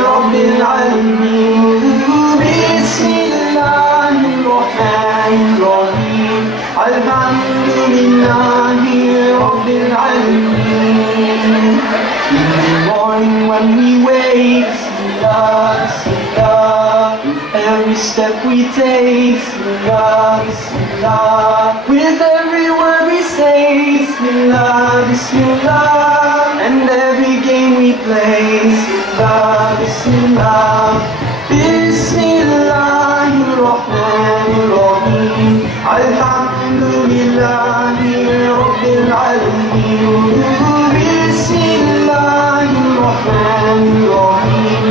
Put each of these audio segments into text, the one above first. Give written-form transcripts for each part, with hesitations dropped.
رب العالمين بسم الله الرحمن الرحيم الحمد لله رب العالمين. In the morning when we wake, Bismillah, Bismillah. With every step we take, Bismillah, Bismillah. With every word we say, Bismillah, Bismillah. And every game we play, Bismillah, Bismillah. Bismillahirrahmanirrahim. Alhamdulillahi Rabbil Alameen. Bismillahirrahmanirrahim.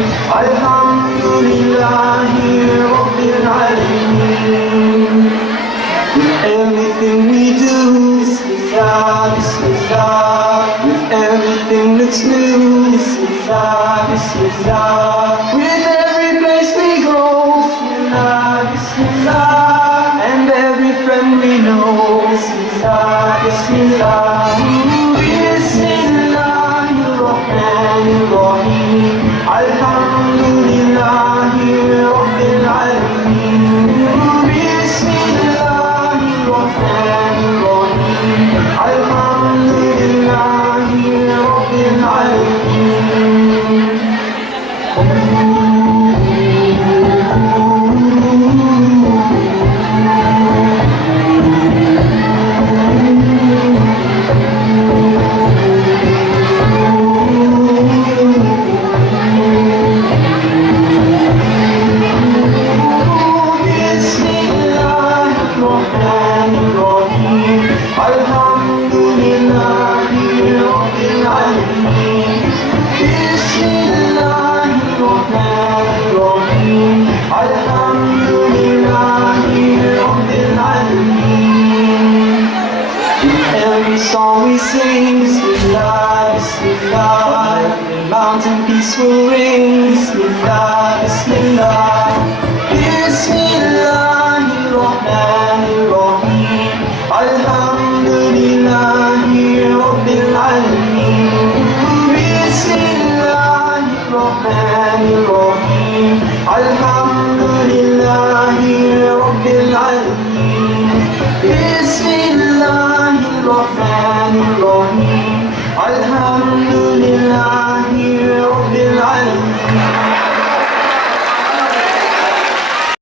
Alhamdulillahi Rabbil Alameen. With everything we do, Bismillah, Bismillah. With everything that's new, Bismillah, Bismillah. With every place we go, Bismillah, Bismillah. And every friend we know, Bismillah, Bismillah. Bismillahirrahmanirrahim. Alhamdulillahi Rabbil Alameen. Bismillahirrahmanirrahim. Alhamdulillahi Rabbil Alameen. Song we sing, Bismillah, Bismillah. The mountain peace will ring, Bismillah.